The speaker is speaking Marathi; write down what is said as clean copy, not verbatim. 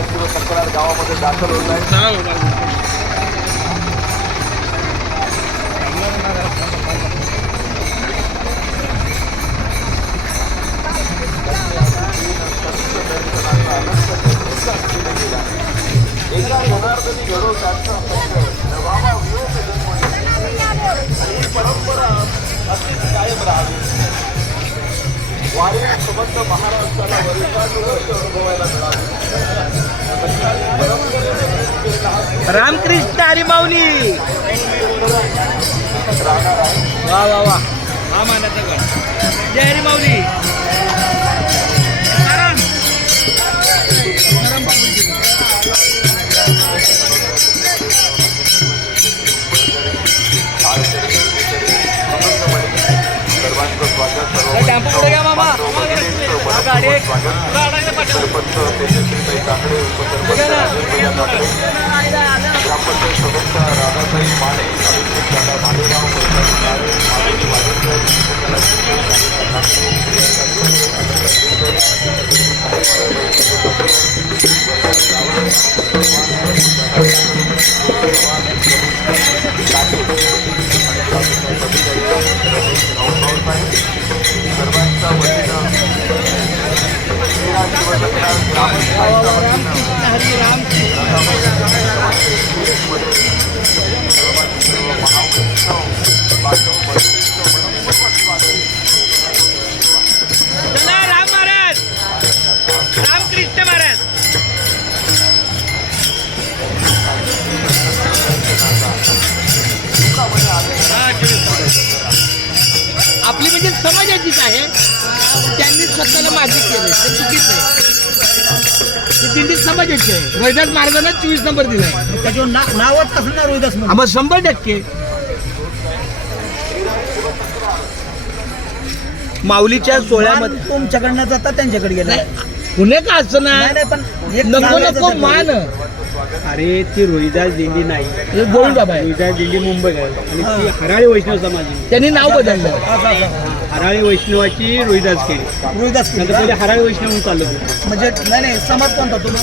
किंवा तक्रार गावामध्ये दाखल होत आहे. एका जनार्दनी घडवतात बाबा विवेक ही परंपरा अशीच कायम राहावी. वारी संबंध महाराष्ट्राला वर्षानुवर्ष अनुभवायला मिळावे. रामकृष्ण हरी माऊली. वा वा वा हा मानाचा गण. जय हरी माऊली. सर्वांचं स्वागत सरपंच तेजस्वीताई काकडे, उपसरपंच अजयभैया काकडे, ग्रामपंचायत सदस्य राधाताई माने, अभिजित दादा मालेगाव, माधुरी सर्वांच्या वतीनं राम महाराज, रामकृष्ण महाराज. आपली म्हणजे समाजाचीच आहे. त्यांनी स्वतःला मागे केले ते चुकीचं आहे. दिंडी समाजाची आहे. रोहिदास महाराजांना 24 नंबर दिलाय. त्याच्यावर नावच कसं ना रोहिदास म्हणून. आम्हाला 100% माऊलीच्या सोहळ्यामध्ये तुमच्याकडनं जाता त्यांच्याकडे गेला पुणे का असं ना पण एक नको नावाचं नको जर- मान. अरे ती रोहिदास दिंडी नाही, हे गोविंद बाबा आहे. रोहिदास दिंडी मुंबई आहे आणि ती हराळी वैष्णव समाज आहे. त्यांनी नाव बदललं. असं- असं. हराळी वैष्णवाची रोहिदास केली. रोहिदास नंतर पहिले हराळी वैष्णव म्हणून चाललं होतं. म्हणजे नाही समाज कोणता तुम्ही